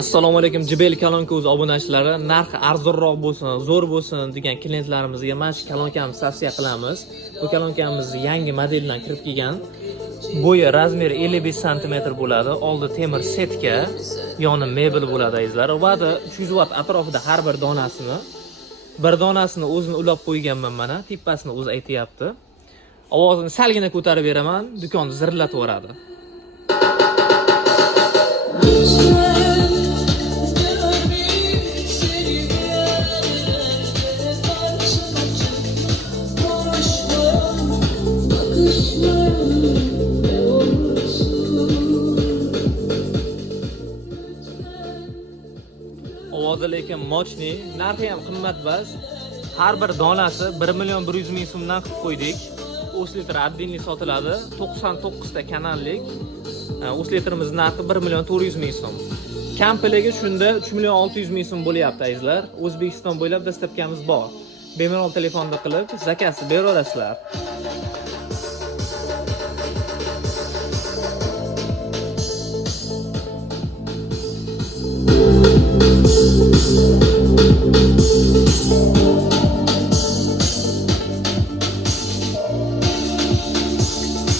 Assalomu alaykum Jibel Kalonka o'z obunachilari. Narxi arzonroq bo'lsin, zo'r bo'lsin degan klientlarimizga mana shu kalonkamizni tavsiya qilamiz. Bu kalonkamiz yangi modeldan kirib kelgan. Bo'yi razmeri 55 sm bo'ladi. Oldi temir setka, yoni mebel bo'ladi azizlar. Va 300 watt atrofida har bir donasini o'zini ulab qo'yganman mana. Tippasini o'zi aytayapti. Ovozini salgina ko'tarib beraman, do'konni zirlatib yuboradi. Ovozi lekin mochniy, narxi ham qimmatbas. Har bir donasi 1 million 100 ming so'mdan qilib qo'ydik. O'slitr отдельный sotiladi. 99 ta kanallik. O'slitrimiz narxi 1 million 400 ming so'm. Kampiligi shunda 3 million 600 ming so'm bo'lyapti azizlar. O'zbekiston bo'ylab dastlabkamiz bor. Bemalol telefonda qilib zakazni beraverasizlar.